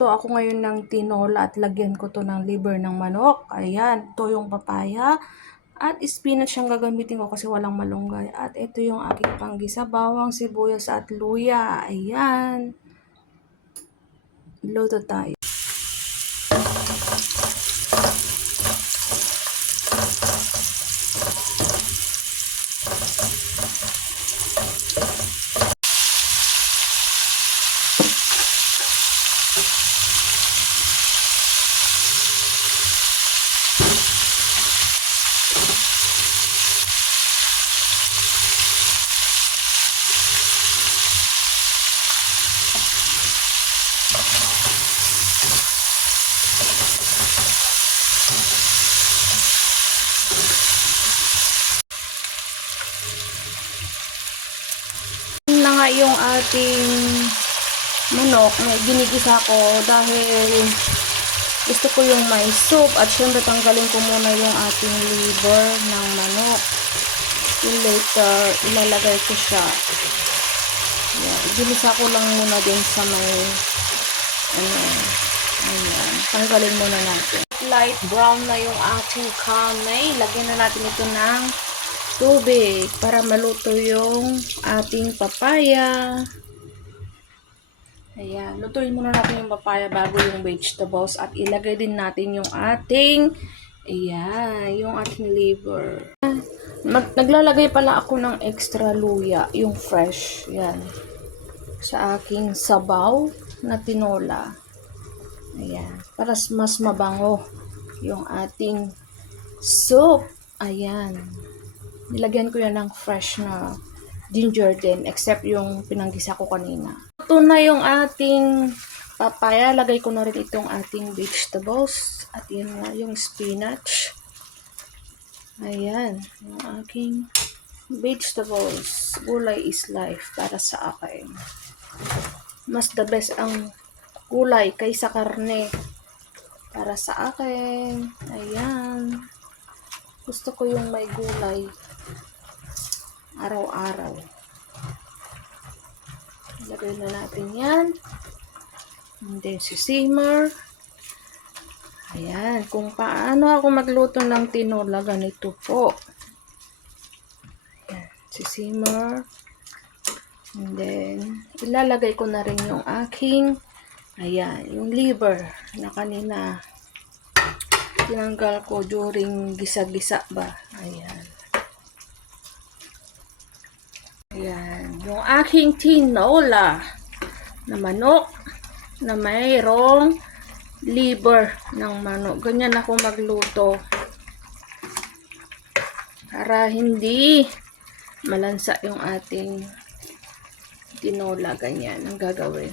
So, ako ngayon ng tinola at lagyan ko to ng liver ng manok. Ayan, ito yung papaya. At spinach yung gagamitin ko kasi walang malunggay. At ito yung aking panggisa, bawang, sibuyas at luya. Ayan. Luto tayo. Na nga yung ating manok na ginigisa ko dahil gusto ko yung may soup at syempre tanggalin ko muna yung ating liver ng manok. Yung later ilalagay ko siya. Yan, ginisa ko lang muna din sa may ayan, tanggalin muna natin. Light brown na yung ating karne. Lagyan na natin ito ng tubig para maluto yung ating papaya. Ayan, lutuin muna natin yung papaya bago yung vegetables at ilagay din natin yung ating yung ating liver. Naglalagay pala ako ng extra luya, yung fresh, yan, sa aking sabaw na tinola. Ayan, para mas mabango yung ating soup. Ayan. Nilagyan ko yan ng fresh na ginger din, except yung pinanggisa ko kanina. Ito na yung ating papaya. Lagay ko na rin itong ating vegetables. At yun na yung spinach. Ayan, yung aking vegetables. Gulay is life para sa akin. Mas the best ang gulay kaysa karne para sa akin. Ayan. Gusto ko yung may gulay araw-araw. Lagay na natin yan. And then simmer. Ayan. Kung paano ako magluto ng tinola, ganito po. Ayan. Simmer. And then, ilalagay ko na rin yung aking, ayan, yung liver na kanina tinanggal ko during gisa-gisa ba. Ayan. Ayan, yung aking tinola na manok na mayroong liver ng manok. Ganyan ako magluto para hindi malansa yung ating tinola. Ganyan ang gagawin.